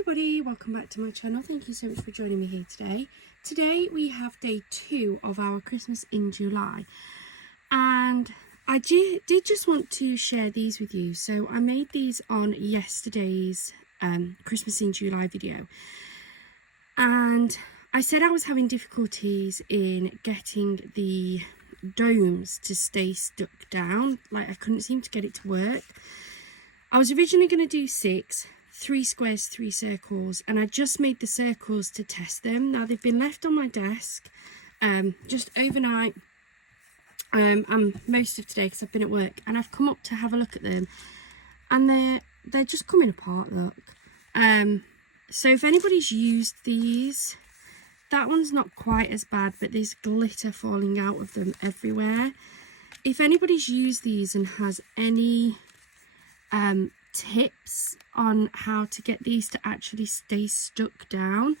everybody, welcome back to my channel. Thank you so much for joining me here today. Today we have day 2 of our Christmas in July, and I did just want to share these with you. So I made these on yesterday's Christmas in July video, and I said I was having difficulties in getting the domes to stay stuck down. Like, I couldn't seem to get it to work. I was originally going to do 6, 3 squares, 3 circles, and I just made the circles to test them. Now they've been left on my desk just overnight and most of today because I've been at work, and I've come up to have a look at them, and they're just coming apart, look. So if anybody's used these, that one's not quite as bad, but there's glitter falling out of them everywhere. If anybody's used these and has any tips on how to get these to actually stay stuck down,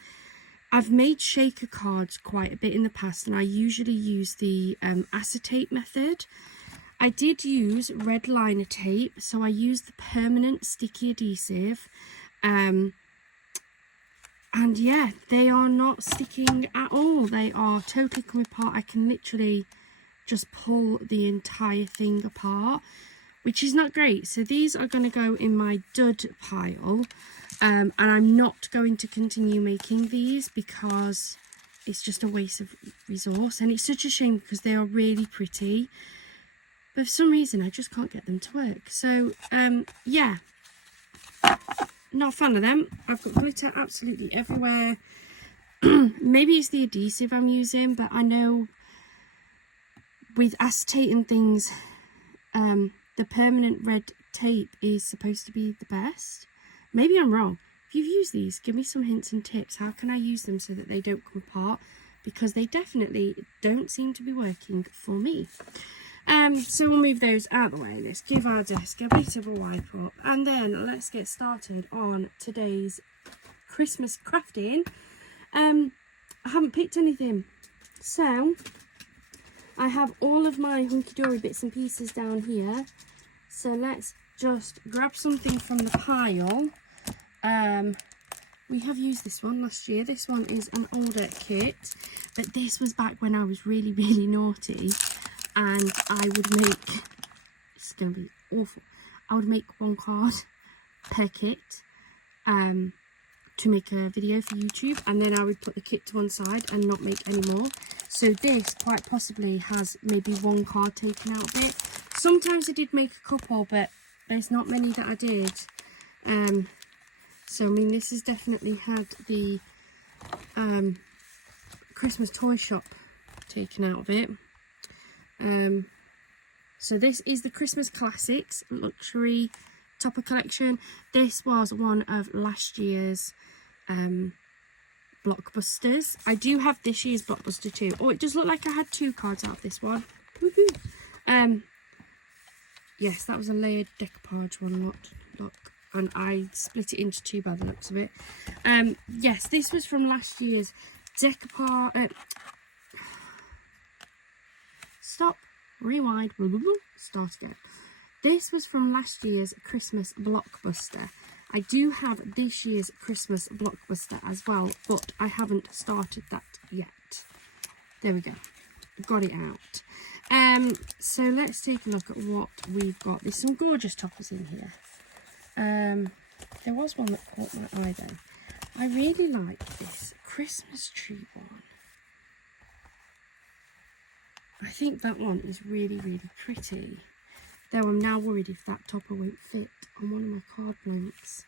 I've made shaker cards quite a bit in the past, and I usually use the acetate method. I did use red liner tape, so I used the permanent sticky adhesive, and yeah, they are not sticking at all. They are totally coming apart. I can literally just pull the entire thing apart, which is not great. So these are going to go in my dud pile, and I'm not going to continue making these because it's just a waste of resource, and it's such a shame because they are really pretty, but for some reason I just can't get them to work. So yeah, not a fan of them. I've got glitter absolutely everywhere. Maybe it's the adhesive I'm using, but I know with acetate and things, the permanent red tape is supposed to be the best. Maybe I'm wrong. If you've used these, give me some hints and tips. How can I use them so that they don't come apart? Because they definitely don't seem to be working for me. So we'll move those out of the way. Let's give our desk a bit of a wipe up, and then let's get started on today's Christmas crafting. I haven't picked anything, so I have all of my hunky-dory bits and pieces down here. So let's just grab something from the pile. We have used this one last year. This one is an older kit, but this was back when I was really, really naughty, and I would make, it's going to be awful, I would make 1 card per kit to make a video for YouTube, and then I would put the kit to one side and not make any more. So this quite possibly has maybe 1 card taken out of it. Sometimes I did make a couple, but there's not many that I did. So I mean, this has definitely had the Christmas toy shop taken out of it. So this is the Christmas Classics Luxury Topper Collection. This was one of last year's blockbusters. I do have this year's blockbuster too. Oh, it does look like I had 2 cards out of this one. Woohoo! Yes, that was a layered decoupage one. Look, and I split it into 2 by the looks of it. Yes, this was from last year's decoupage. Stop. Rewind. Start again. This was from last year's Christmas blockbuster. I do have this year's Christmas blockbuster as well, but I haven't started that yet. There we go. Got it out. So let's take a look at what we've got. There's some gorgeous toppers in here. There was one that caught my eye though. I really like this Christmas tree one. I think that one is really, really pretty. Though I'm now worried if that topper won't fit on one of my card blanks.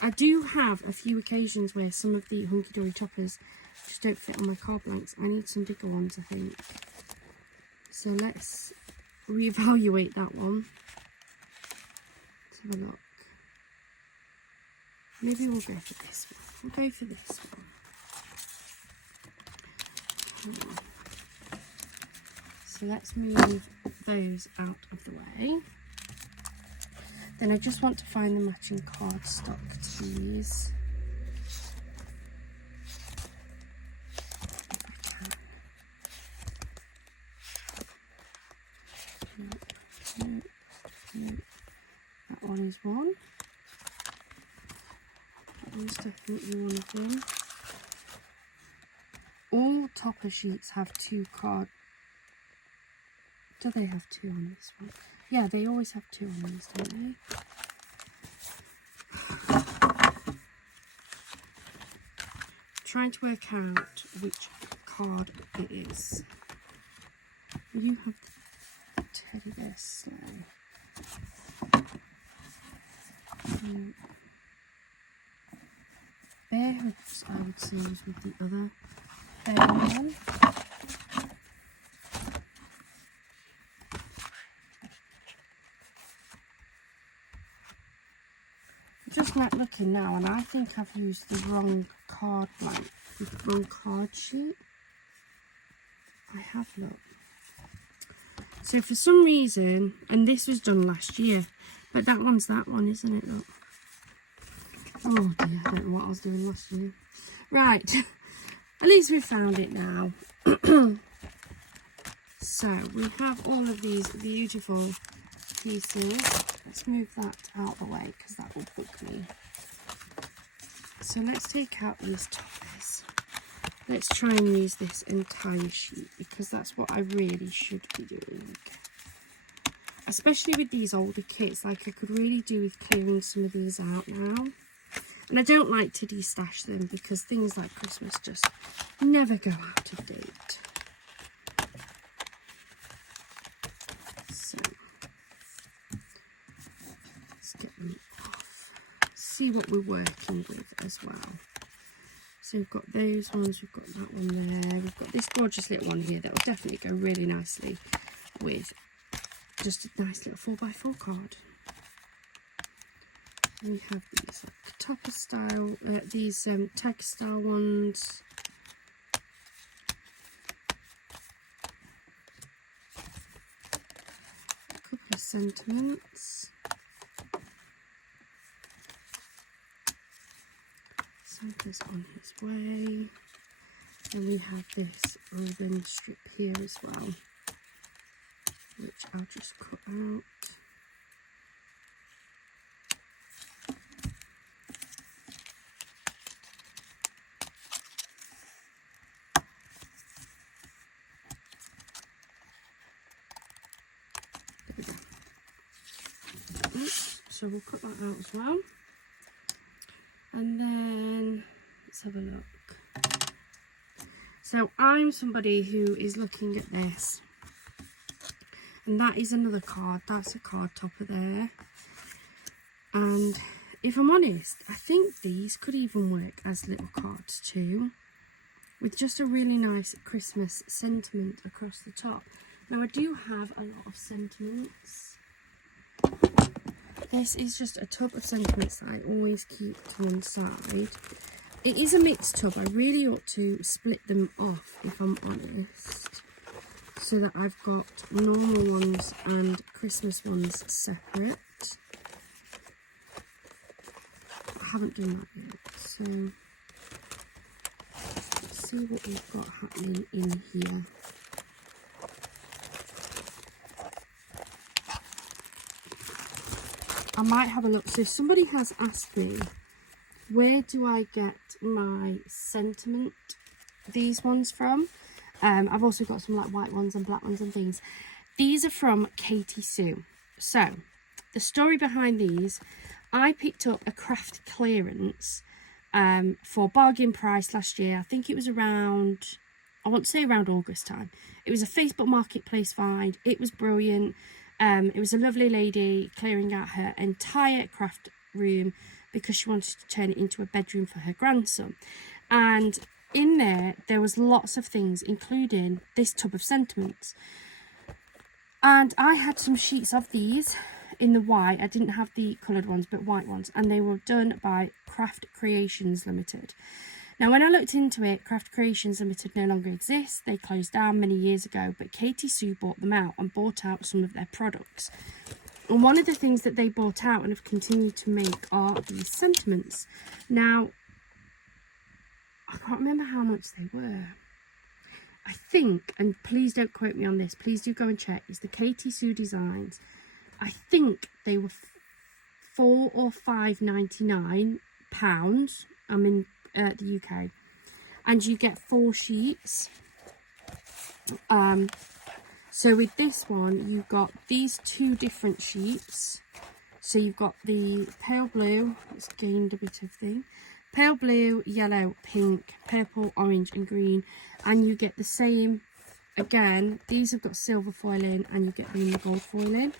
I do have a few occasions where some of the hunky-dory toppers just don't fit on my card blanks. I need some bigger ones, I think. So let's reevaluate that one. Let's have a look. Maybe we'll go for this one. We'll go for this one. So let's move those out of the way. Then I just want to find the matching cardstock to these. That one is one. is definitely one of them. All topper sheets have 2 card. Do they have 2 on this one? Yeah, they always have 2 on these, don't they? Trying to work out which card it is. You have the teddy bear sleigh. Bear hooks, I would say, is with the other bear one. Just like looking now, and I think I've used the wrong card blank, the wrong card sheet. I have looked. So for some reason, and this was done last year, but that one's that one, isn't it? Look. Oh dear, I don't know what I was doing last year. Right, at least we found it now. So we have all of these beautiful pieces. Let's move that out of the way because that will book me. So let's take out these toppers. Let's try and use this entire sheet because that's what I really should be doing. Especially with these older kits, like I could really do with clearing some of these out now. And I don't like to de-stash them because things like Christmas just never go out of date. So let's get them off. See what we're working with as well. So we've got those ones, we've got that one there, we've got this gorgeous little one here that will definitely go really nicely with just a nice little 4x4 card. And we have these like topper style, these tag style ones. A couple of sentiments. Santa's on his way. And we have this ribbon strip here as well, which I'll just cut out. So we'll cut that out as well. And then let's have a look. So I'm somebody who is looking at this, and that is another card. That's a card topper there. And if I'm honest, I think these could even work as little cards too, with just a really nice Christmas sentiment across the top. Now I do have a lot of sentiments. This is just a tub of sentiments that I always keep to one side. It is a mixed tub. I really ought to split them off, if I'm honest, so that I've got normal ones and Christmas ones separate. I haven't done that yet, so let's see what we've got happening in here. I might have a look. So somebody has asked me, where do I get my sentiment, these ones from? I've also got some like white ones and black ones and things. These are from Katie Sue. So the story behind these, I picked up a craft clearance for bargain price last year. I think it was around, I want to say around August time. It was a Facebook Marketplace find. It was brilliant. It was a lovely lady clearing out her entire craft room because she wanted to turn it into a bedroom for her grandson. And in there was lots of things, including this tub of sentiments. And I had some sheets of these in the white. I didn't have the coloured ones, but white ones. And they were done by Craft Creations Limited. Now, when I looked into it, Craft Creations Limited no longer exists. They closed down many years ago, but Katie Sue bought them out and bought out some of their products. And one of the things that they bought out and have continued to make are these sentiments. Now, I can't remember how much they were. I think, and please don't quote me on this, please do go and check, it's the Katie Sue designs. I think they were £4 or £5.99 I'm in the UK. And you get 4 sheets. So with this one, you've got these 2 different sheets. So you've got the pale blue, it's gained a bit of thing. Pale blue, yellow, pink, purple, orange and green. And you get the same, again, these have got silver foiling and you get the gold foiling.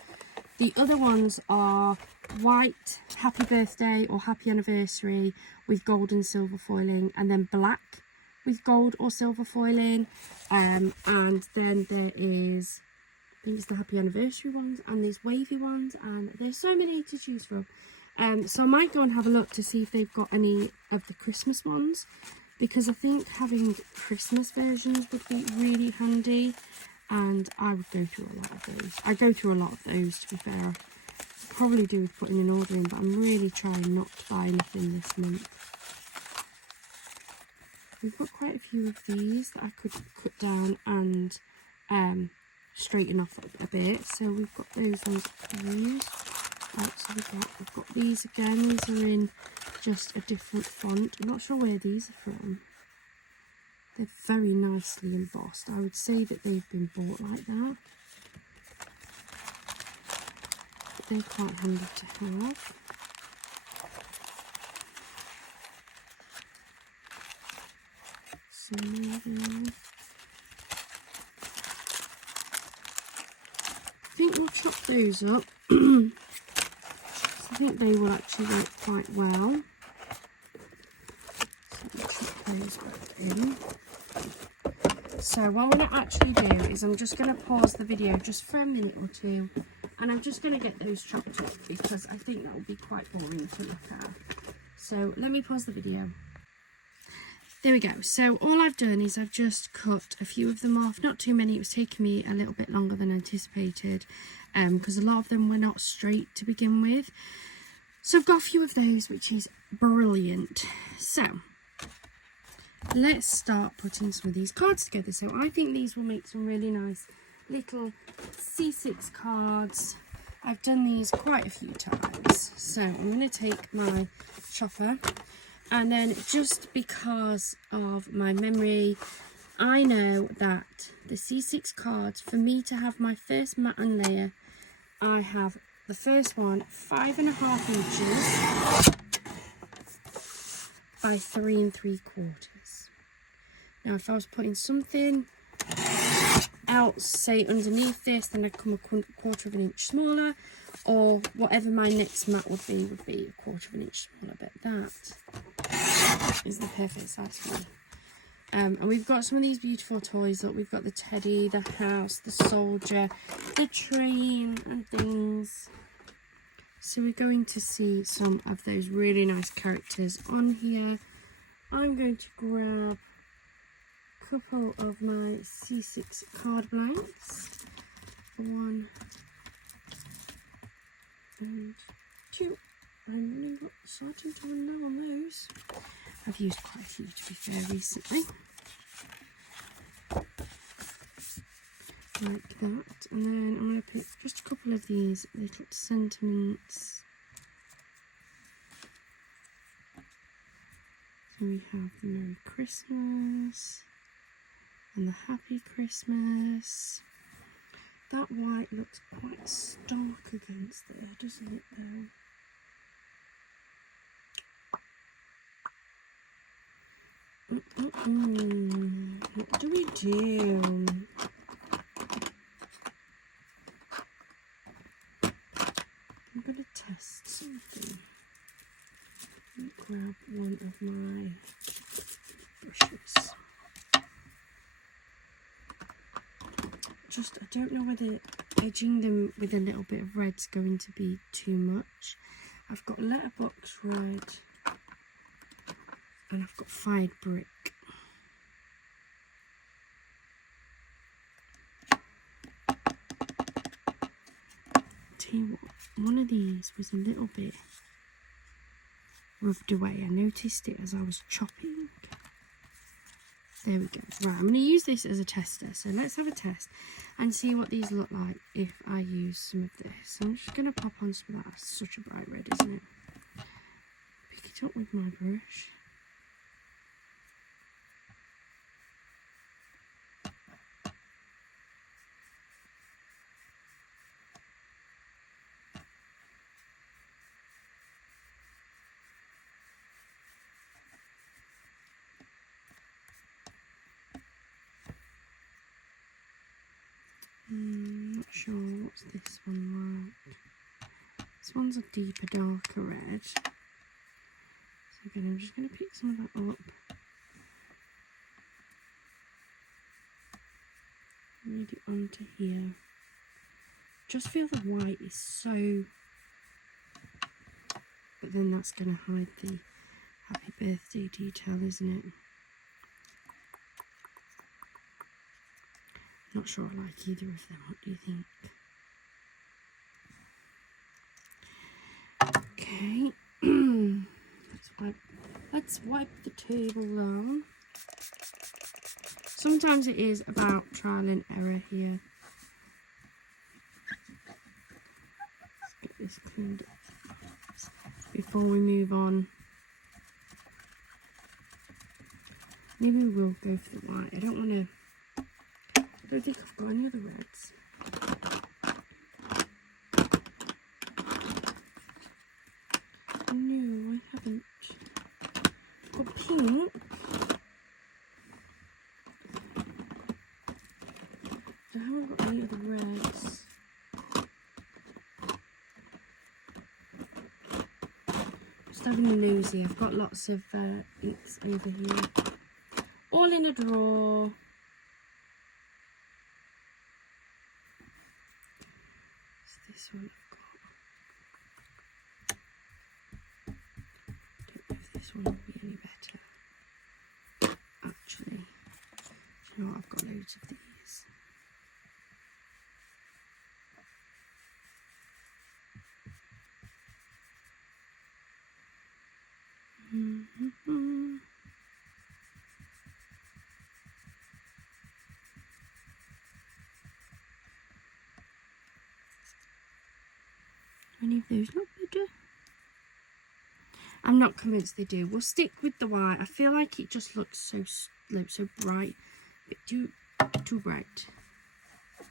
The other ones are white, happy birthday or happy anniversary with gold and silver foiling, and then black with gold or silver foiling. And then there is, I think it's the happy anniversary ones and these wavy ones, and there's so many to choose from. So I might go and have a look to see if they've got any of the Christmas ones, because I think having Christmas versions would be really handy, and I would go through a lot of those. I go through a lot of those, to be fair. I'll probably do with putting an order in, but I'm really trying not to buy anything this month. We've got quite a few of these that I could cut down and straighten off a bit. So we've got those ones to use. Right, so we've got these again. These are in just a different font. I'm not sure where these are from. They're very nicely embossed. I would say that they've been bought like that. But they're quite handy to have. So maybe I think we'll chop those up. I think they will actually work quite well. So we'll chop those back in. So what I'm going to actually do is I'm just going to pause the video just for a minute or two, and I'm just going to get those chopped up because I think that will be quite boring to look at. So let me pause the video. There we go. So all I've done is I've just cut a few of them off, not too many. It was taking me a little bit longer than anticipated because a lot of them were not straight to begin with. So I've got a few of those, which is brilliant. So let's start putting some of these cards together. So I think these will make some really nice little C6 cards. I've done these quite a few times. So I'm going to take my chopper, and then just because of my memory, I know that the C6 cards, for me to have my first matten layer, I have the first one 5.5 inches by 3 3/4. Now if I was putting something else, say underneath this, then I'd come a 1/4 of an inch smaller, or whatever my next mat would be a 1/4 of an inch smaller. But that is the perfect size for me. And we've got some of these beautiful toys. Look, we've got the teddy, the house, the soldier, the train and things. So we're going to see some of those really nice characters on here. I'm going to grab a couple of my C6 card blanks. 1 and 2. I'm really starting to run low on those. I've used quite a few, to be fair, recently. Like that. And then I'm going to pick just a couple of these little sentiments. So we have the Merry Christmas and the Happy Christmas. That white looks quite stark against there, doesn't it, though? What do we do? I'm going to test something. Let me grab one of my brushes. I don't know whether edging them with a little bit of red's going to be too much. I've got letterbox red and I've got fired brick. Tell you what, one of these was a little bit rubbed away. I noticed it as I was chopping. There we go. Right, I'm going to use this as a tester. So let's have a test and see what these look like if I use some of this. I'm just going to pop on some of that. It's such a bright red, isn't it? Pick it up with my brush. sure what's this one like. This one's a deeper, darker red. So again, I'm just going to pick some of that up. Read it onto here. Just feel the white is so, but then that's going to hide the happy birthday detail, isn't it? Not sure I like either of them. What do you think? Okay. let's wipe the table down. Sometimes it is about trial and error here. Let's get this cleaned up before we move on. Maybe we will go for the white. I don't think I've got any other reds. No, I haven't. I've got pink. I haven't got any other reds. Just having a nosy. I've got lots of inks over here. All in a drawer. This one I've got. I don't know if this one will be any better. Actually, do you know what? I've got loads of these. Any of those look better? I'm not convinced they do. We'll stick with the white. I feel like it just looks so bright, a bit too bright. I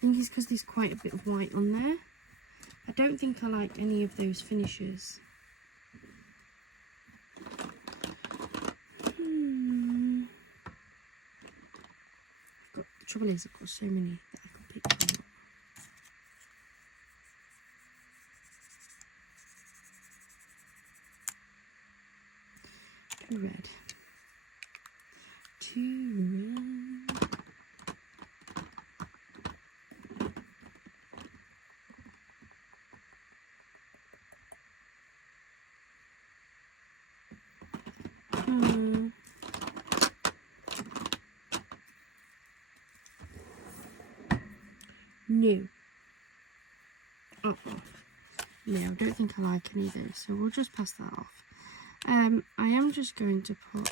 think it's because there's quite a bit of white on there. I don't think I like any of those finishes. The trouble is I've got so many that I can pick from. Too red. Too red. No. No, I don't think I like any of those, so we'll just pass that off. I am just going to put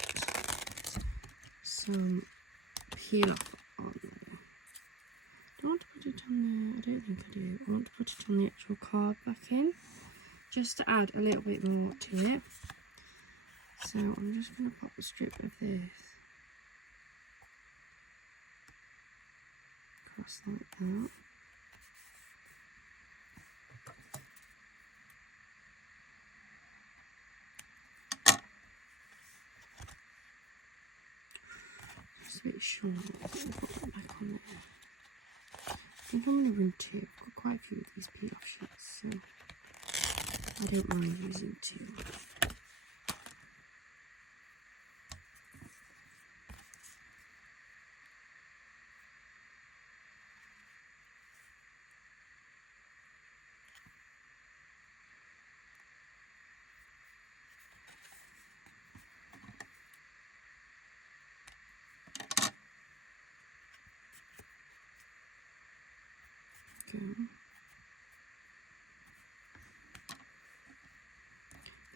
some peel off on there. Do I want to put it on there? I don't think I do. I want to put it on the actual card back in, just to add a little bit more to it. So I'm just going to pop a strip of this across like that. It's a bit short. Put that back on there. I think I'm going to run two. I've got quite a few of these peel off sheets, so I don't mind using two.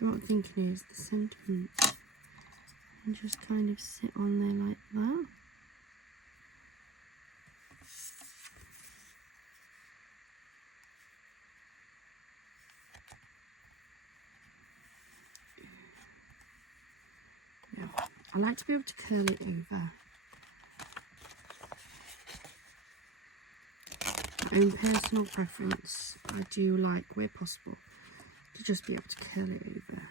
What I'm thinking is the sentiment and just kind of sit on there like that. Yeah. I like to be able to curl it over. My own personal preference, I do like, where possible, to just be able to curl it over.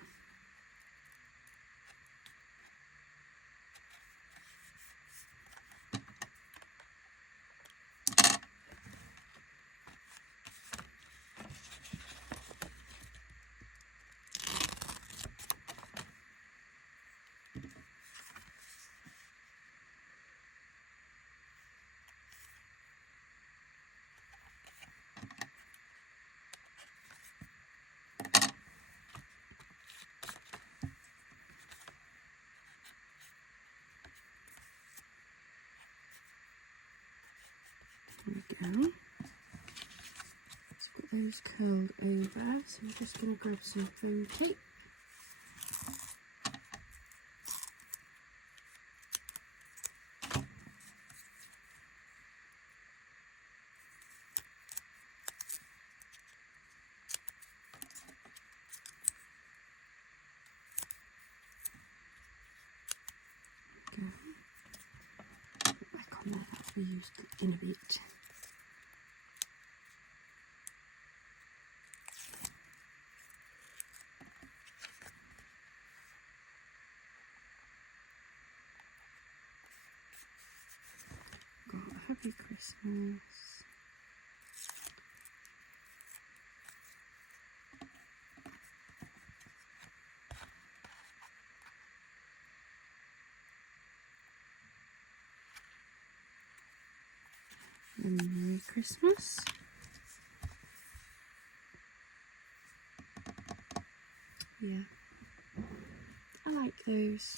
those curled over, so I'm just going to grab some foam tape. Back on there, that we used in a bit. Got a Happy Christmas. And Merry Christmas. Yeah, I like those.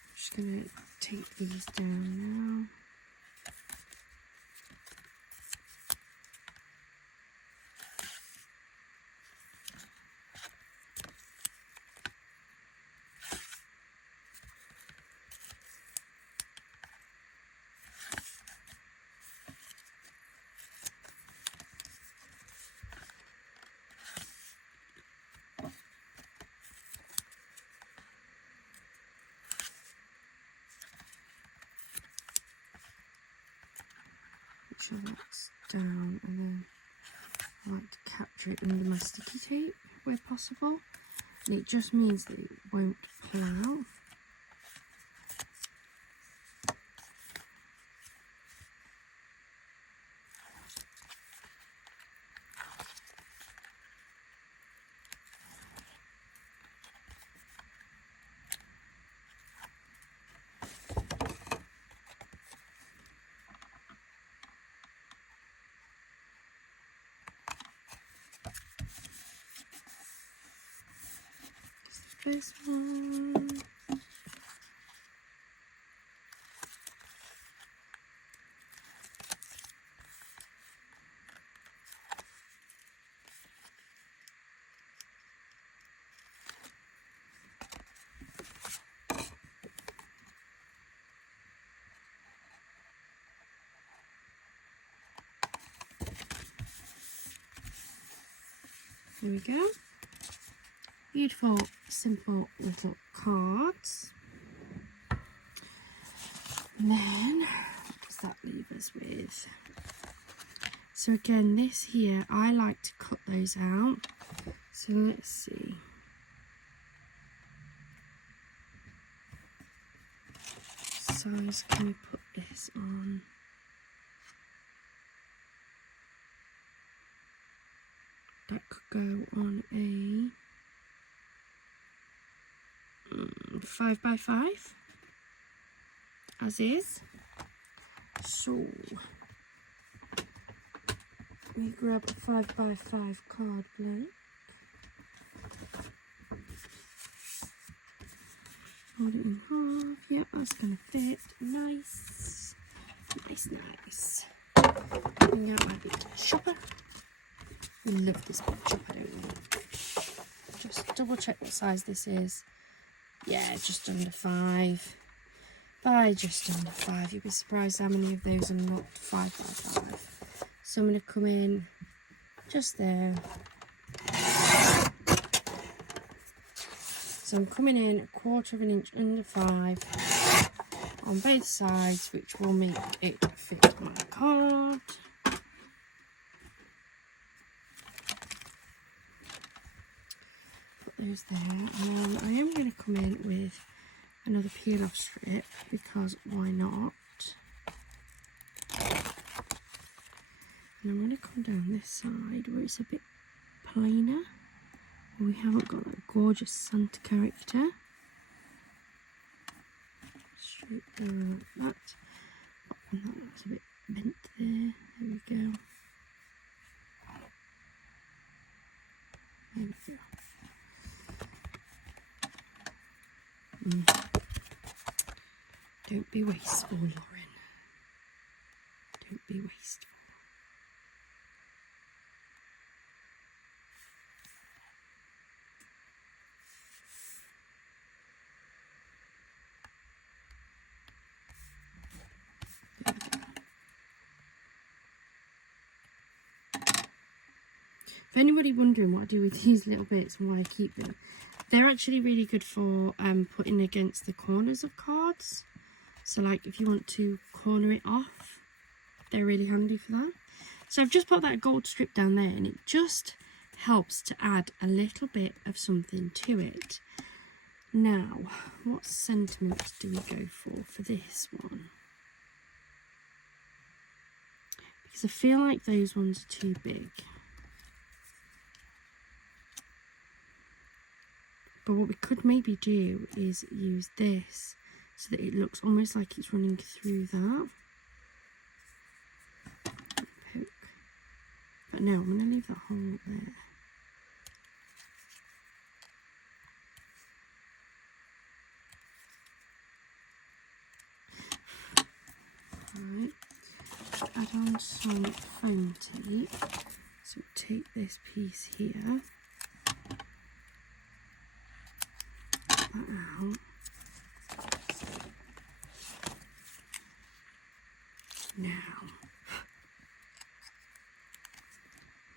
I'm just going to take these down now. Make sure that's down, and then I like to capture it under my sticky tape where possible, and it just means that it won't pull out. This one. There we go. Beautiful, simple little cards. And then, what does that leave us with? So again, this here, I like to cut those out. So let's see. Size can we put this on? That could go on a 5x5 as is. So we grab a 5x5 card blank, hold it in half. Yep, that's gonna fit. Nice. Bring out my big shopper. Love this big chopper, don't you? Just double check what size this is. Yeah, just under 5. Just under 5. You'd be surprised how many of those are not 5x5. So I'm going to come in just there. So I'm coming in 1/4 inch under 5 on both sides, which will make it fit my card. Those there, and I am going to come in with another peel off strip because why not? And I'm going to come down this side where it's a bit plainer, we haven't got that gorgeous Santa character. Straight down like that. And that's a bit bent there. There we go. There we go. Don't be wasteful, Lauren. Don't be wasteful. For anybody wondering what I do with these little bits and why I keep them, they're actually really good for putting against the corners of cards. So like if you want to corner it off, they're really handy for that. So I've just put that gold strip down there, and it just helps to add a little bit of something to it. Now, what sentiments do we go for this one? Because I feel like those ones are too big. But what we could maybe do is use this so that it looks almost like it's running through that. Poke. But no, I'm going to leave that hole up there. Right, add on some foam tape. So take this piece here, that out. Now,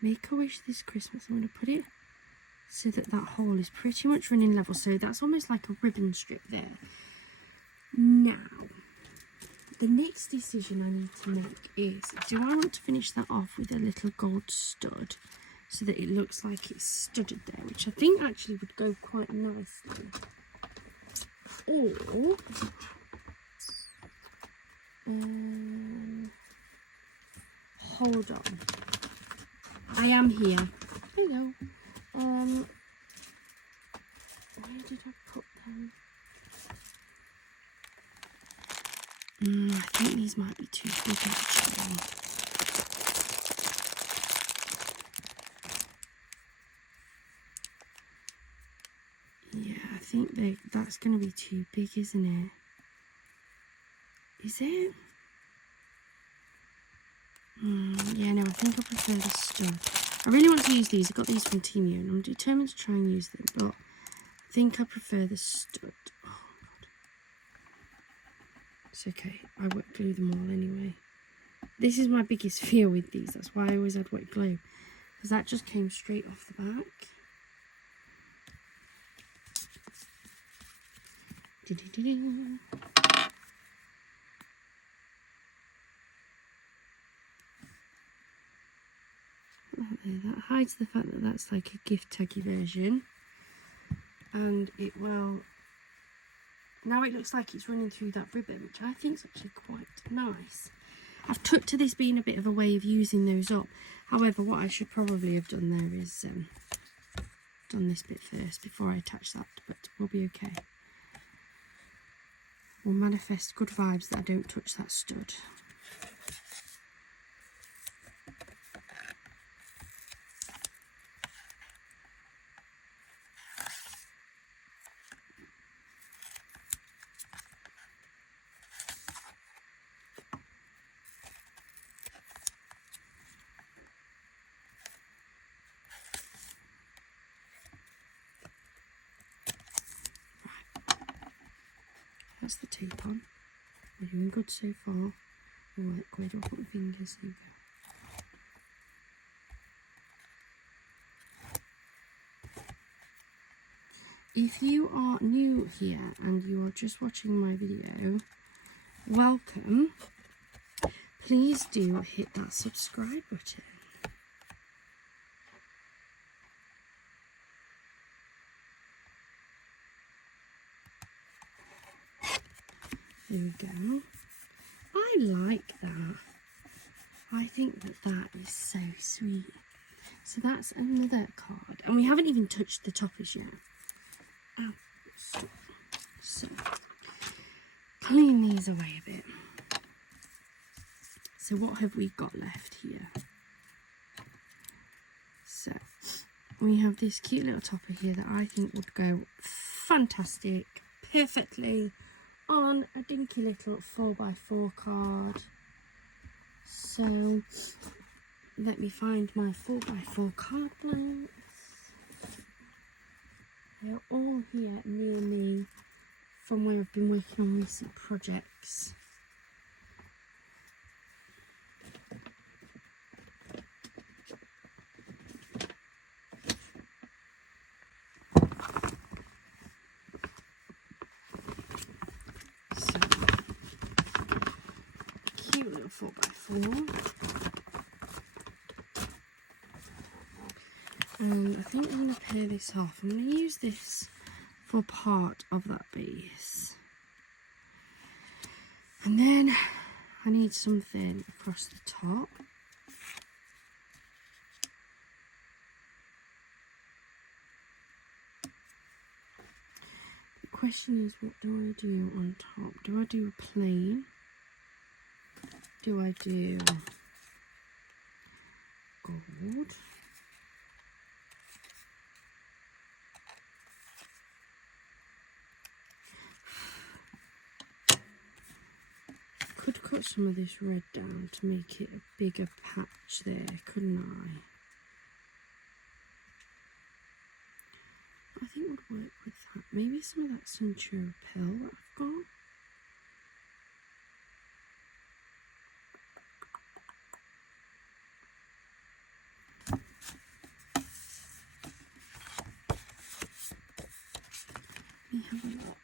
make a wish this Christmas. I'm going to put it so that that hole is pretty much running level. So that's almost like a ribbon strip there. Now, the next decision I need to make is, do I want to finish that off with a little gold stud so that it looks like it's studded there, which I think actually would go quite nicely. Or, hold on. I am here. Hello. Where did I put them? I think these might be too big actually. Yeah, I think that's going to be too big, isn't it? Is it? Yeah, no, I think I prefer the stud. I really want to use these. I got these from Temu and I'm determined to try and use them, but I think I prefer the stud. Oh, God. It's okay. I wet glue them all anyway. This is my biggest fear with these. That's why I always had wet glue, because that just came straight off the back. That hides the fact that that's like a gift taggy version, and it will, now it looks like it's running through that ribbon, which I think is actually quite nice. I've took to this being a bit of a way of using those up. However, what I should probably have done there is done this bit first before I attach that, but we'll be okay. We'll manifest good vibes that I don't touch that stud. That's the tape on. We're doing good so far. Alright, where do I put my fingers? There we go. If you are new here and you are just watching my video, welcome. Please do hit that subscribe button. There we go. I like that. I think that that is so sweet. So that's another card. And we haven't even touched the toppers yet. Oh, so clean these away a bit. So what have we got left here? So we have this cute little topper here that I think would go fantastic, perfectly on a dinky little 4x4 card. So let me find my 4x4 card blanks. They're all here near me from where I've been working on recent projects. 4x4. And I think I'm going to pare this off. I'm going to use this for part of that base. And then I need something across the top. The question is, what do I do on top? Do I do a plain? Do I do gold? Could cut some of this red down to make it a bigger patch there, couldn't I? I think would work with that. Maybe some of that Centura pill that I've got. Let me have a look.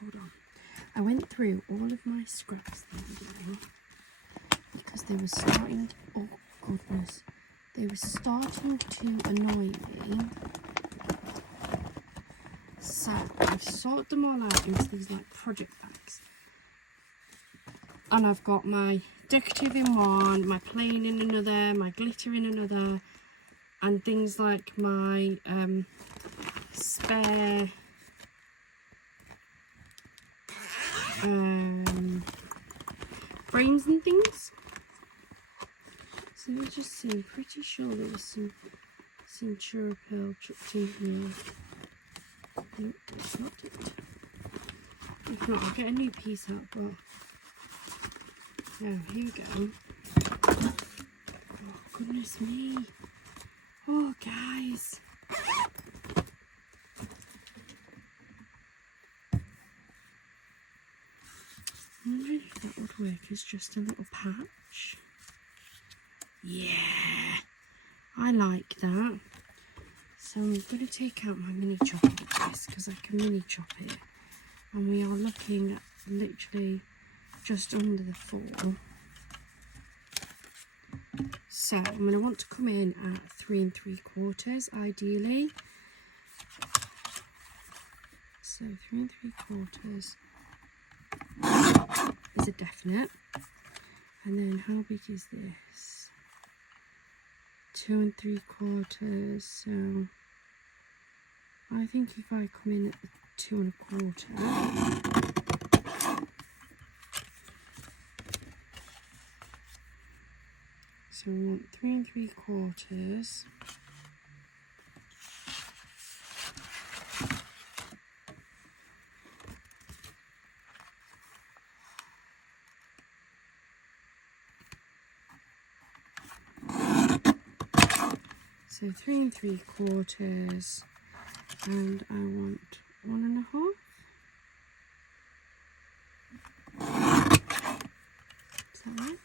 Hold on. I went through all of my scraps the other day because they were starting, oh goodness, they were starting to annoy me. So I've sorted them all out into these like project bags. And I've got my decorative in one, my plain in another, my glitter in another, and things like my spare frames and things. So let's just see. I'm pretty sure there was some Centura pearl chucked in here. Nope, that's not it. If not, I'll get a new piece out, but yeah, here we go. Oh goodness me. Oh guys. I wonder if that would work as just a little patch. Yeah, I like that. So I'm going to take out my mini chopper with this because I can mini chop it. And we are looking at literally just under the 4. So I'm going to want to come in at 3 3/4 ideally. So 3 3/4 is a definite. And then how big is this? 2 3/4. So I think if I come in at the 2 1/4, so we want 3 3/4. So 3 3/4, and I want 1 1/2. Is that right?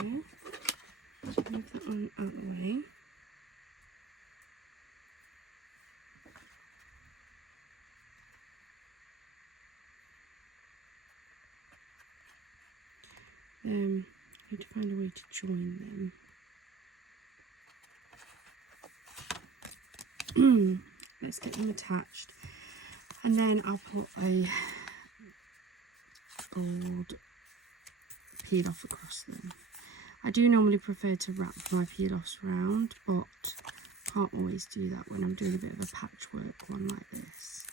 Okay, move that one out of the way. Need to find a way to join them. Let's get them attached, and then I'll put a gold peel off across them. I do normally prefer to wrap my peel offs round, but can't always do that when I'm doing a bit of a patchwork one like this.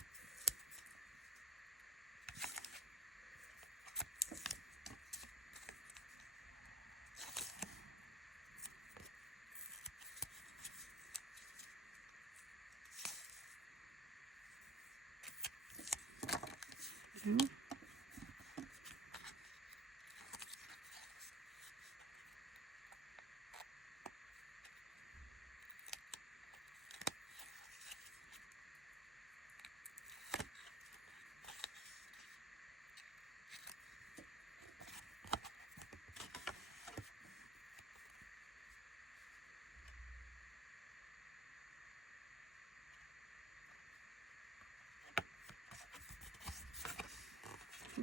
There.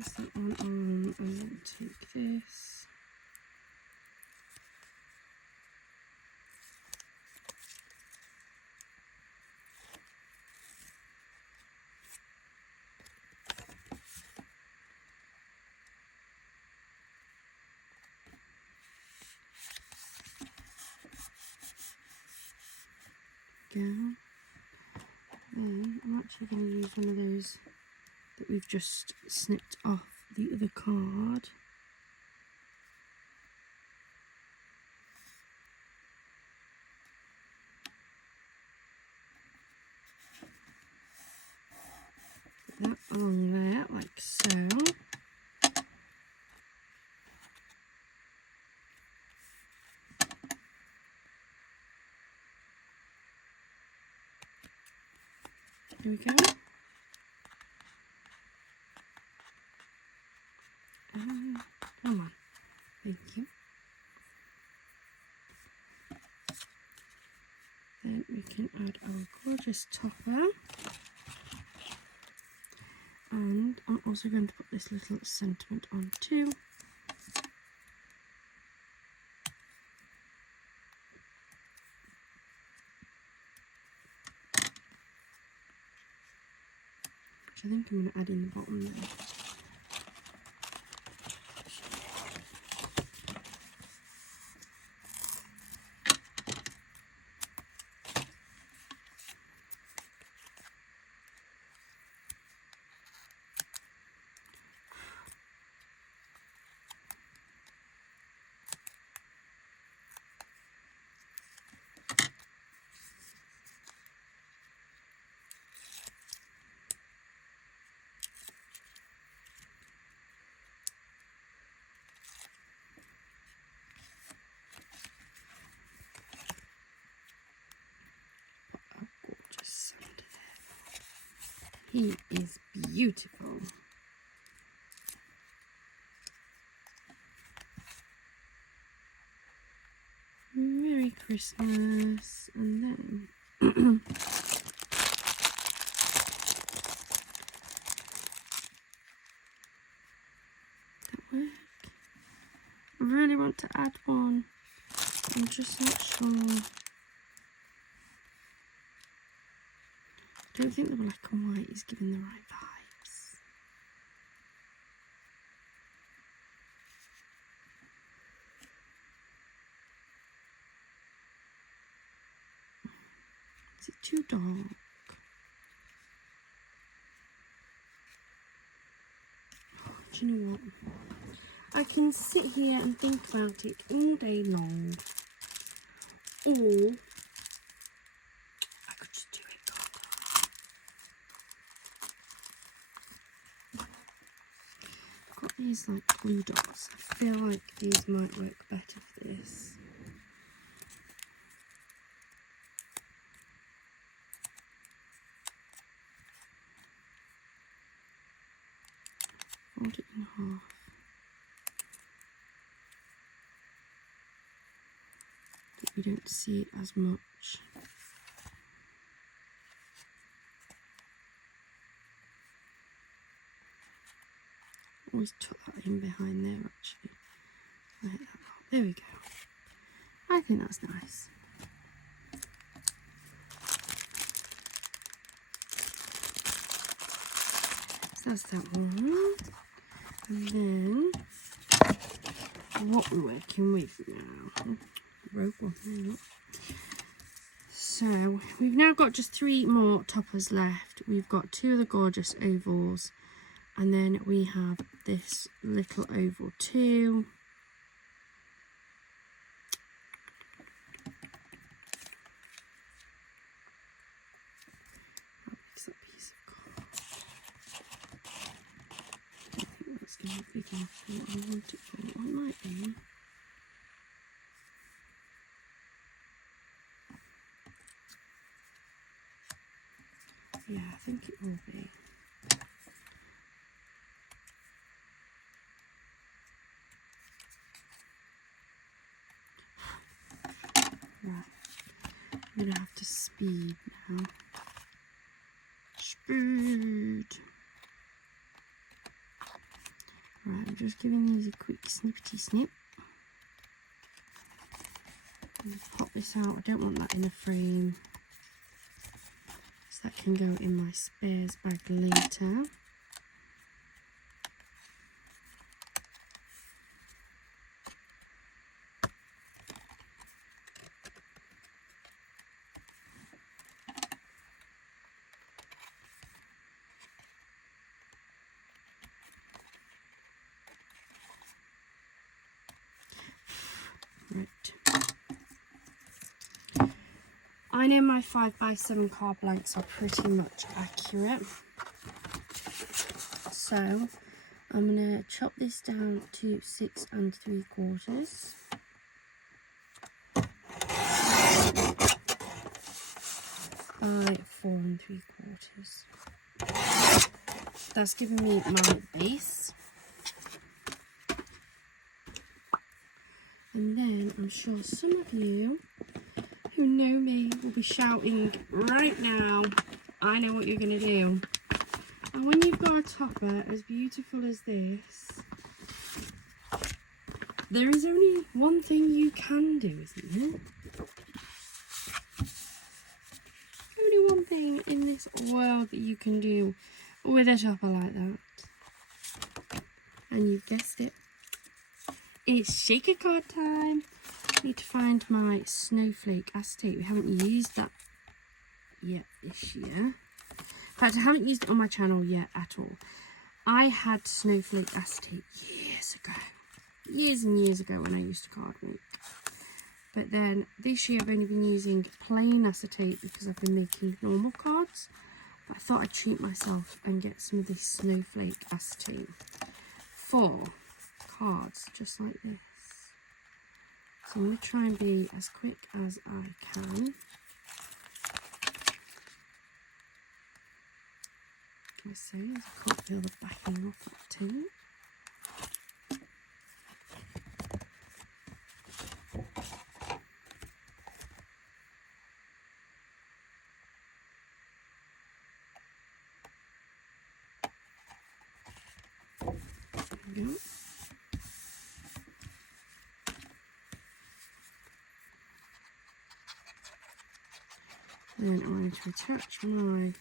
Place that one on and then take this. Go. Then I'm actually going to use one of those that we've just snipped off the other card. Put that along there like so. Here we go. Come on. Thank you. Then we can add our gorgeous topper. And I'm also going to put this little sentiment on too. Which I think I'm going to add in the bottom there. He is beautiful. Merry Christmas. And then that work? I really want to add one. I'm just not sure. I don't think the black and white is giving the right vibes. Is it too dark? Oh, do you know what? I can sit here and think about it all day long. Or I could just do it, can't I? I've got these like glue dots. I feel like these might work better for this. Fold it in half. That we don't see it as much. Always tuck that in behind there actually. Like that. There we go. I think that's nice. So that's that one. And then what we're working with now. Rogue one, there you go. So we've now got just 3 more toppers left. We've got 2 of the gorgeous ovals, and then we have this little oval too. I'll mix that piece of card. I don't think that's going to be big enough for what I want it for. It might be. Yeah, I think it will be. Right, I'm going to have to speed now. Speed. Right, I'm just giving these a quick snippety snip. Pop this out. I don't want that in a frame, so that can go in my spares bag later. Right. I know my 5x7 card blanks are pretty much accurate, so I'm going to chop this down to 6 3/4 by 4 3/4. That's giving me my base. And then I'm sure some of you who know me will be shouting right now, I know what you're going to do. And when you've got a topper as beautiful as this, there is only one thing you can do, isn't there? Only one thing in this world that you can do with a topper like that. And you've guessed it. It's shaker card time. I need to find my snowflake acetate. We haven't used that yet this year. In fact, I haven't used it on my channel yet at all. I had snowflake acetate years ago. Years and years ago when I used to card make. But then this year I've only been using plain acetate because I've been making normal cards. But I thought I'd treat myself and get some of this snowflake acetate for cards just like this. So I'm going to try and be as quick as I can. I say, I can't feel the backing off that tape. There we go. Then I'm going to attach my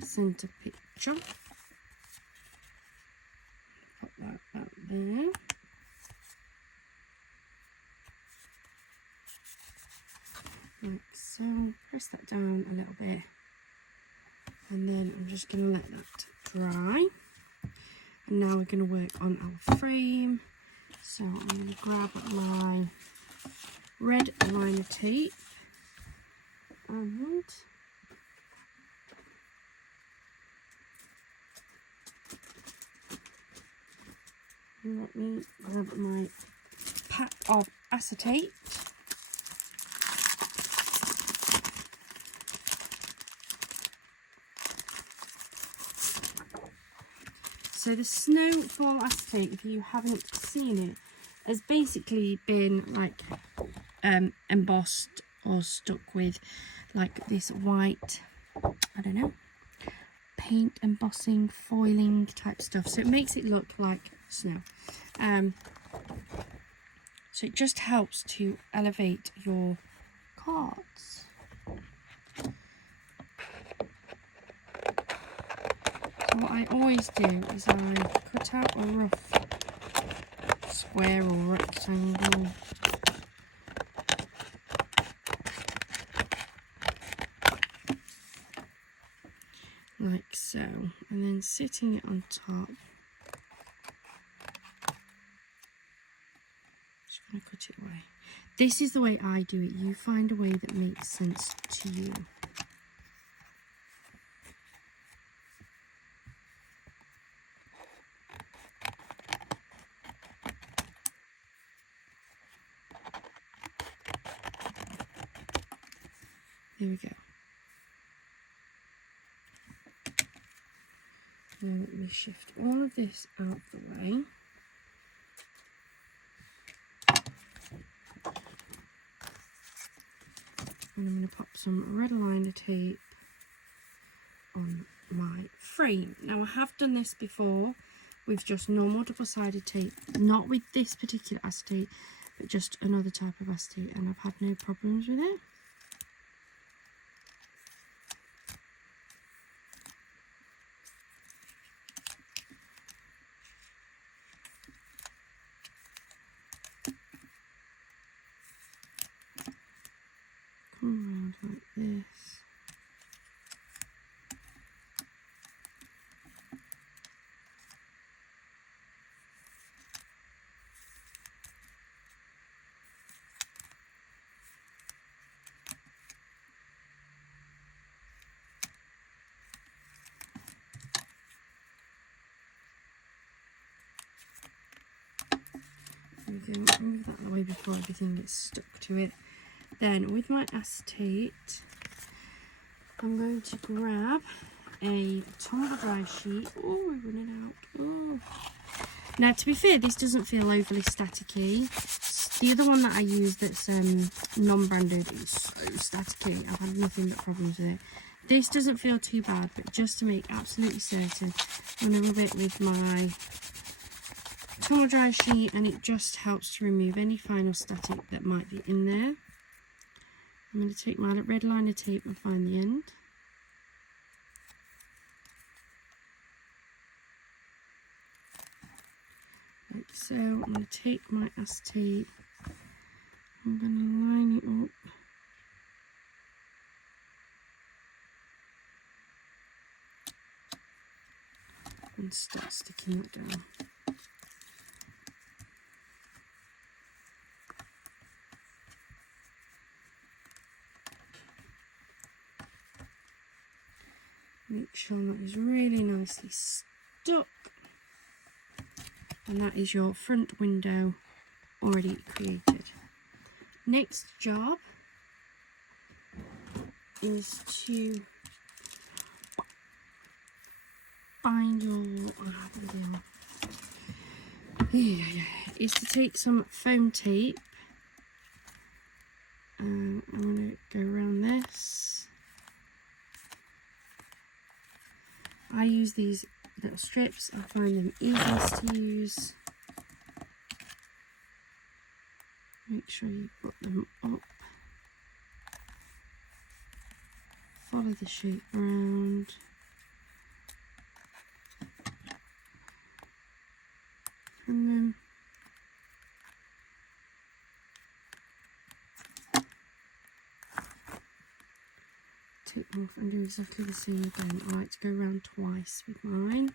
centre picture. Pop that out there. Like so. Press that down a little bit. And then I'm just going to let that dry. And now we're going to work on our frame. So I'm going to grab my red liner tape. And let me grab my pack of acetate. So the snowfall acetate, if you haven't seen it, has basically been like embossed or stuck with like this white, I don't know, paint, embossing, foiling type stuff. So it makes it look like snow. So it just helps to elevate your cards. So what I always do is I cut out a rough square or rectangle. Like so, and then sitting it on top, just going to cut it away. This is the way I do it. You find a way that makes sense to you. There we go. Now let me shift all of this out of the way. And I'm going to pop some red liner tape on my frame. Now I have done this before with just normal double-sided tape, not with this particular acetate, but just another type of acetate, and I've had no problems with it. Come around like this. Move that away before everything gets stuck to it. Then with my acetate, I'm going to grab a tumble dry sheet. Oh, we're running out. Oh. Now, to be fair, this doesn't feel overly staticky. The other one that I use that's non-branded is so staticky. I've had nothing but problems with it. This doesn't feel too bad, but just to make absolutely certain, I'm going to rub it with my tumble dry sheet, and it just helps to remove any final static that might be in there. I'm going to take my red liner tape and find the end. Like so. I'm going to take my acetate, I'm going to line it up. And start sticking it down. Make sure that is really nicely stuck, and that is your front window already created. Next job is to find your is to take some foam tape. I'm going to go around this. I use these little strips. I find them easiest to use. Make sure you put them up. Follow the shape around. And then take them off and do exactly the same again. I like to go around twice with mine.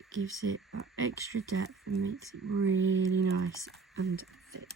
It gives it that extra depth and makes it really nice and thick.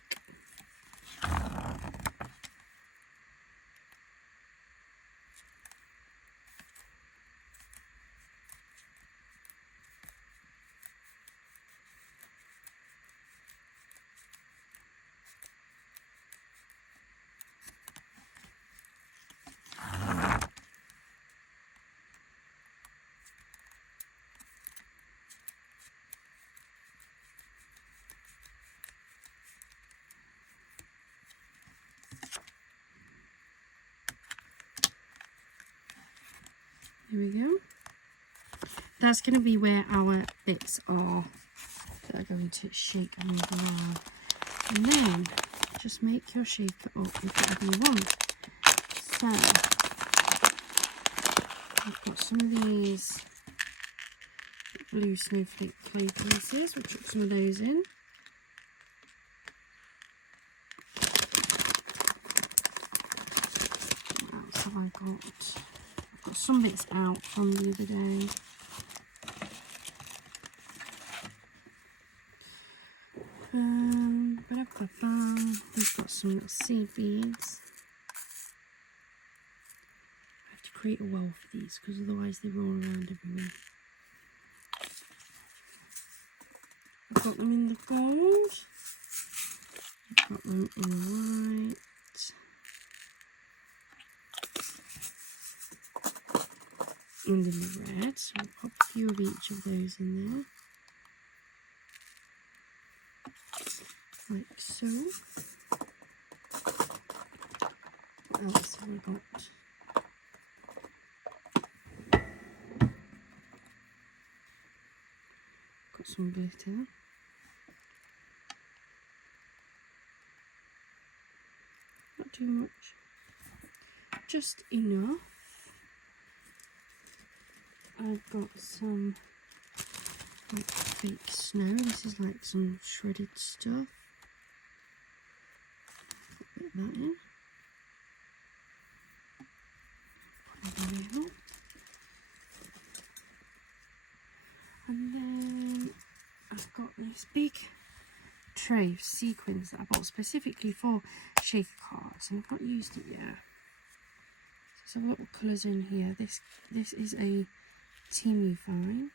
Here we go. That's going to be where our bits are that are going to shake and move around. And then just make your shaker up with whatever you want. So I've got some of these blue snowflake clay pieces. We'll chuck some of those in. What else have I got? I've got some bits out from the other day. We've got some little seed beads. I have to create a well for these because otherwise they roll around everywhere. I've got them in the gold. I've got them in the white. And in the red. So I'll pop a few of each of those in there. Like so. What else have I got? some glitter. Not too much, just enough. I've got some like fake snow. This is like some shredded stuff. Put that in. Put it in here. And then I've got this big tray of sequins that I bought specifically for shaker cards, and I've not used it yet. So a lot of colours in here. This is a Temu find.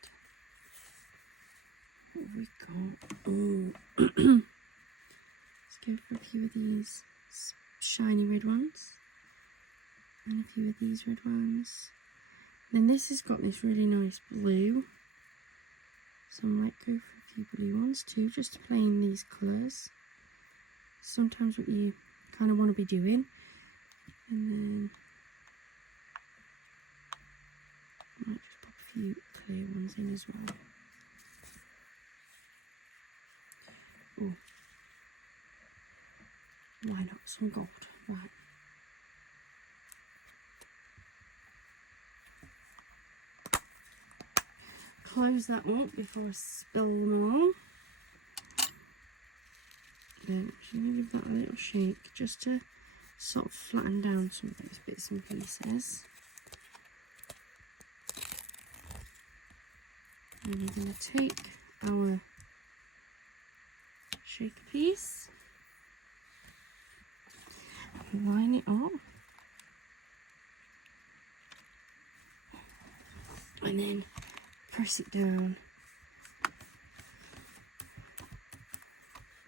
What have we got? Oh, let's go for a few of these shiny red ones, and a few of these red ones. And then this has got this really nice blue. So I might go for a few blue ones too, just to play in these colours. Sometimes what you kind of want to be doing. And then I might just pop a few clear ones in as well. Oh, why not some gold? Right. Close that up before I spill them all. Then I'm going to give that a little shake just to sort of flatten down some of those bits and pieces. And we're going to take our shaker piece, line it up, and then press it down.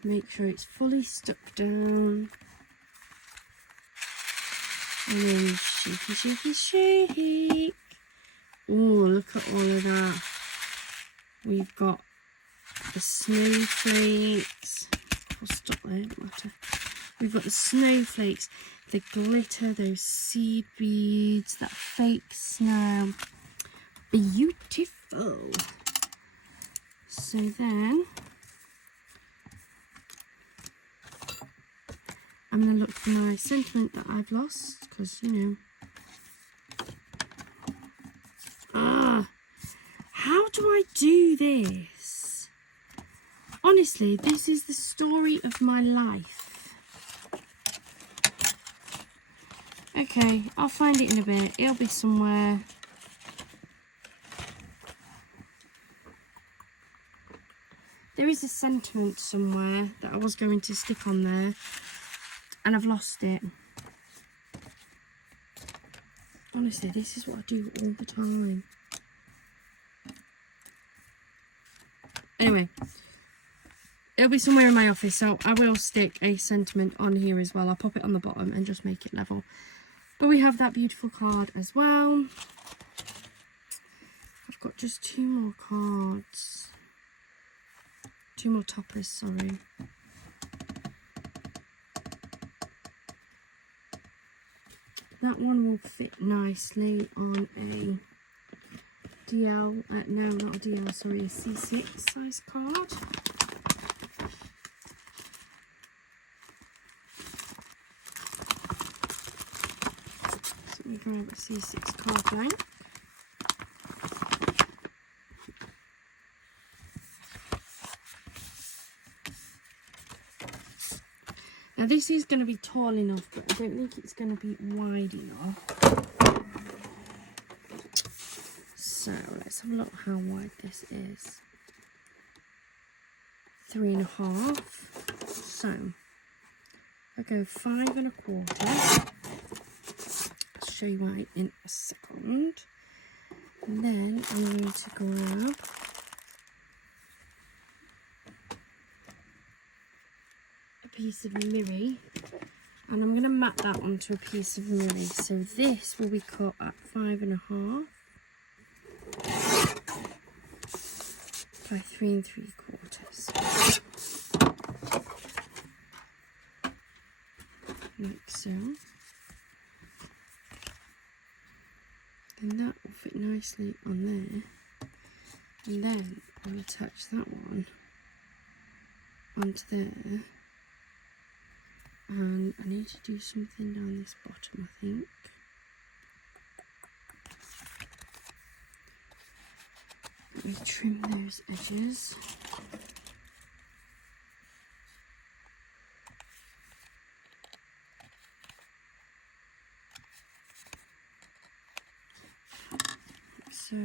Make sure it's fully stuck down. And then shakey, shakey, shake. Oh, look at all of that. We've got the snowflakes. I'll stop there, don't matter. We've got the snowflakes, the glitter, those seed beads, that fake snow. Beautiful. So then I'm going to look for my sentiment that I've lost, because you know. How do I do this? Honestly, this is the story of my life. Okay, I'll find it in a bit. It'll be somewhere. There is a sentiment somewhere that I was going to stick on there, and I've lost it. Honestly, this is what I do all the time. Anyway, it'll be somewhere in my office, so I will stick a sentiment on here as well. I'll pop it on the bottom and just make it level. But we have that beautiful card as well. I've got just 2 more cards. 2 more toppers, sorry. That one will fit nicely on a DL, no, not a DL, sorry, a C6 size card. So let me grab a C6 card blank. Now this is going to be tall enough, but I don't think it's going to be wide enough. So let's have a look how wide this is. 3.5. So I go 5 1/4. I'll show you why in a second. And then I'm going to grab a piece of mirri, and I'm going to mat that onto a piece of mirri. So this will be cut at 5 1/2 by 3 3/4, like so. And that will fit nicely on there. And then I'll attach that one onto there. And I need to do something down this bottom, I think. Let me trim those edges. So,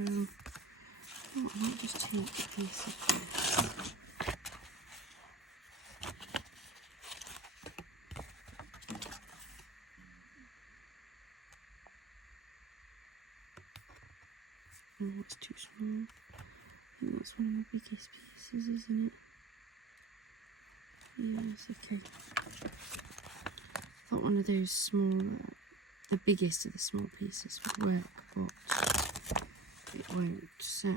I might just take a piece of this. Oh, it's too small. I think that's one of my biggest pieces, isn't it? Yes, okay. I thought one of those smaller, the biggest of the small pieces would work, but it won't, so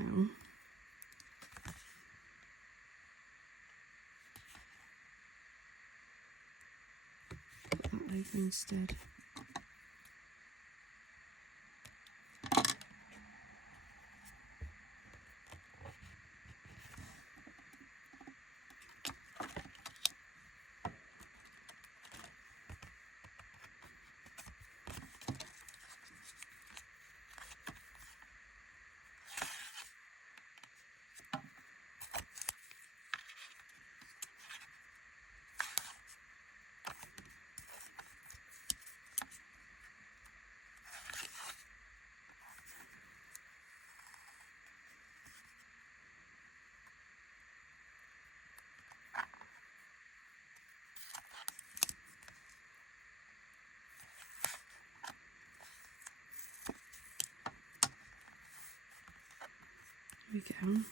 put that over instead. There we go.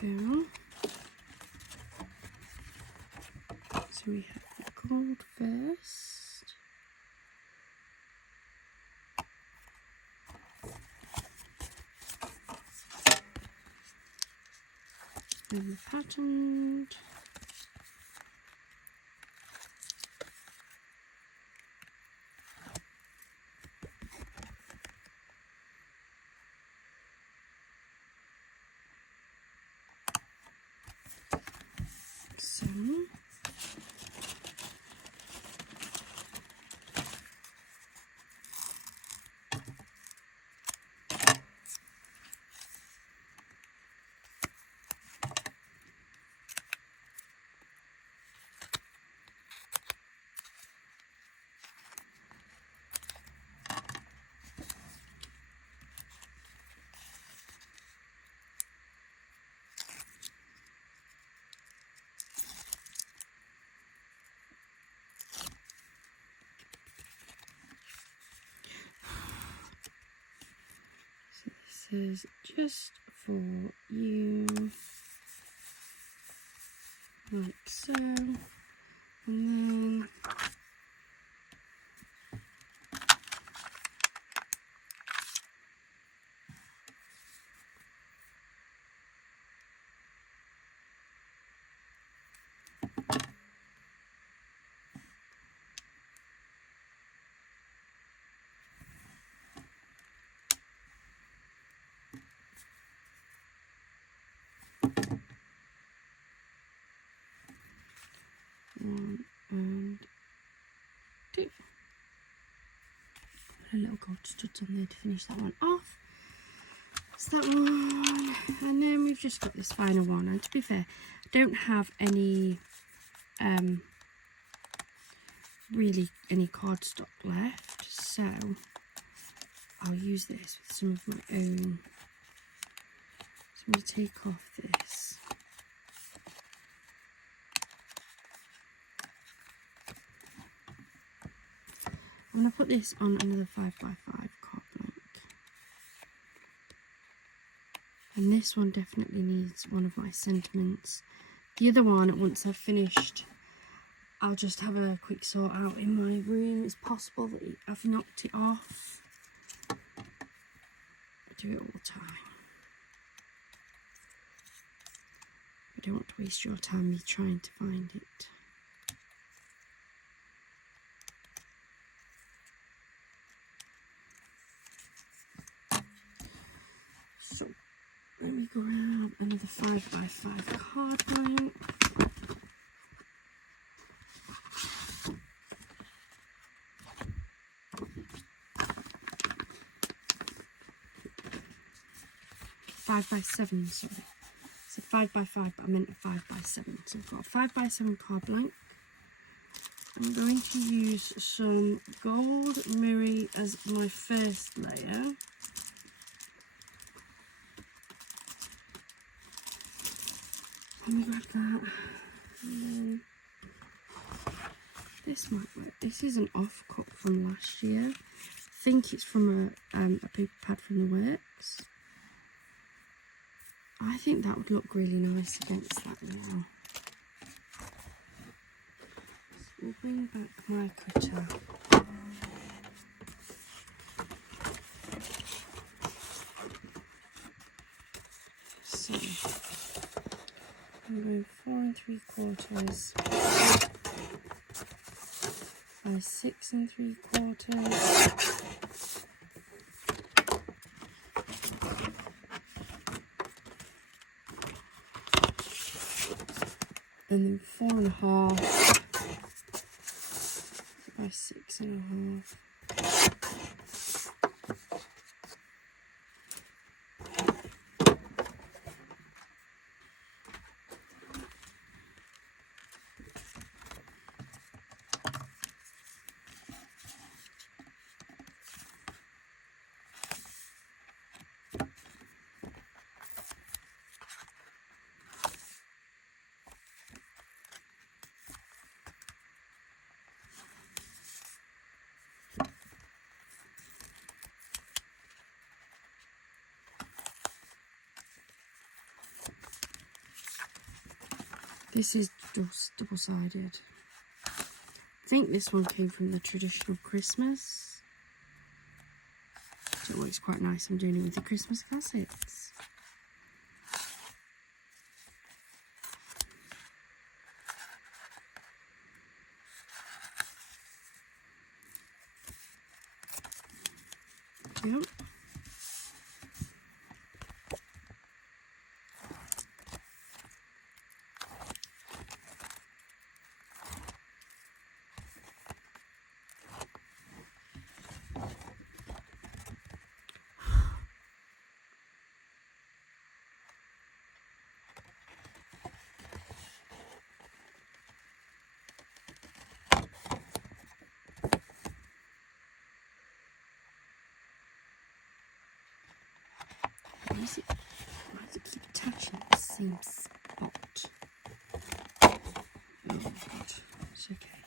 Go. So we have the gold first. Then the patterned. So this is just for you, like so, and then one and two. Put a little gold studs on there to finish that one off. That's that one, and then we've just got this final one. And to be fair, I don't have any really any cardstock left, so I'll use this with some of my own. So I'm going to take off this I'm going to put this on another 5x5 card blank. And this one definitely needs one of my sentiments. The other one, once I've finished, I'll just have a quick sort out in my room. It's possible that I've knocked it off. I do it all the time. I don't want to waste your time me trying to find it. So let me grab another 5x5 card blank. Five by 7, sorry. So 5x5, but I meant a 5x7. So I've got a 5x7 card blank. I'm going to use some gold mirror as my first layer. Let me grab that. And then this might work. This is an off-cut from last year. I think it's from a paper pad from the works. I think that would look really nice against that now. So we'll bring back my cutter. So I'm going 4 3/4 by 6 3/4. And then 4.5 by 6.5. This is just double-sided. I think this one came from the traditional Christmas. So it works quite nice. I'm doing it with the Christmas classics. Yep. Why does it keep attaching at the same spot? Oh god, it's okay.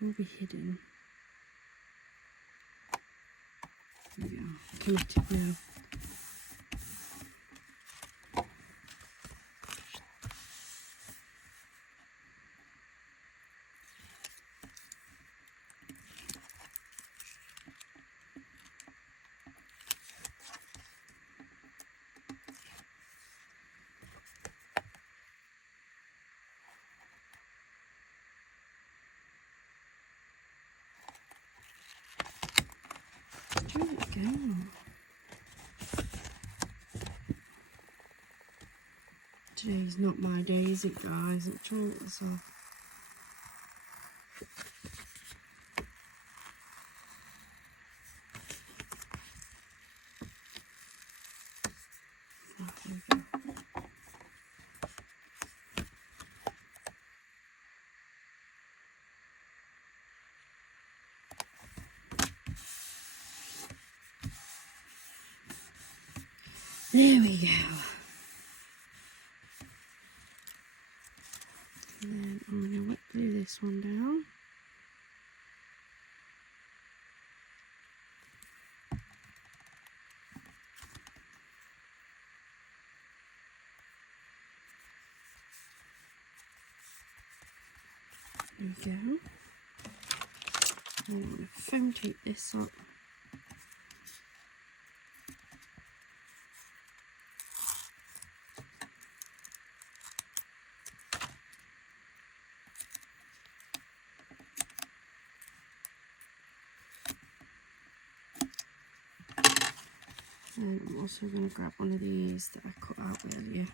It will be hidden. There we go. Connected now. There we go. Today's not my day, is it, guys? I'm trying this off. There we go. And then I'm going to wet glue this one down. There we go. I'm going to foam tape this up. And I'm also going to grab one of these that I cut out earlier.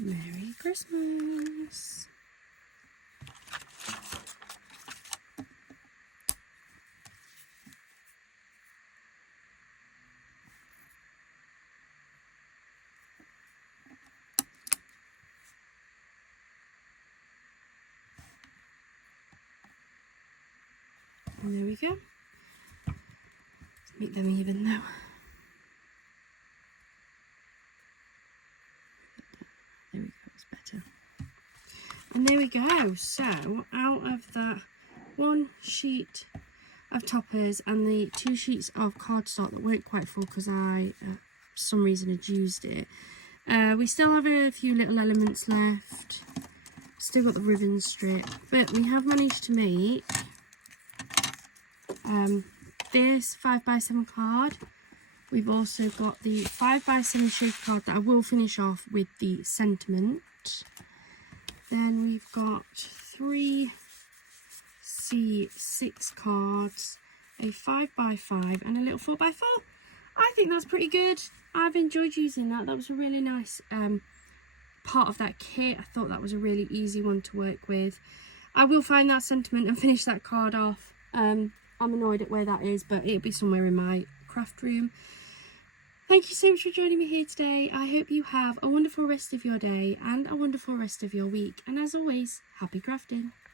Merry Christmas! And there we go. Let's make them even though. There we go, it's better. And there we go. So out of that one sheet of toppers and the 2 sheets of cardstock that weren't quite full because I for some reason had used it, we still have a few little elements left. Still got the ribbon strip, but we have managed to make this 5x7 card. We've also got the 5x7 shape card that I will finish off with the sentiment. Then we've got 3 C6 cards, a 5x5 and a little 4x4. I think that's pretty good. I've enjoyed using that. That was a really nice part of that kit. I thought that was a really easy one to work with. I will find that sentiment and finish that card off. I'm annoyed at where that is, but it'll be somewhere in my craft room. Thank you so much for joining me here today. I hope you have a wonderful rest of your day and a wonderful rest of your week. And as always, happy crafting.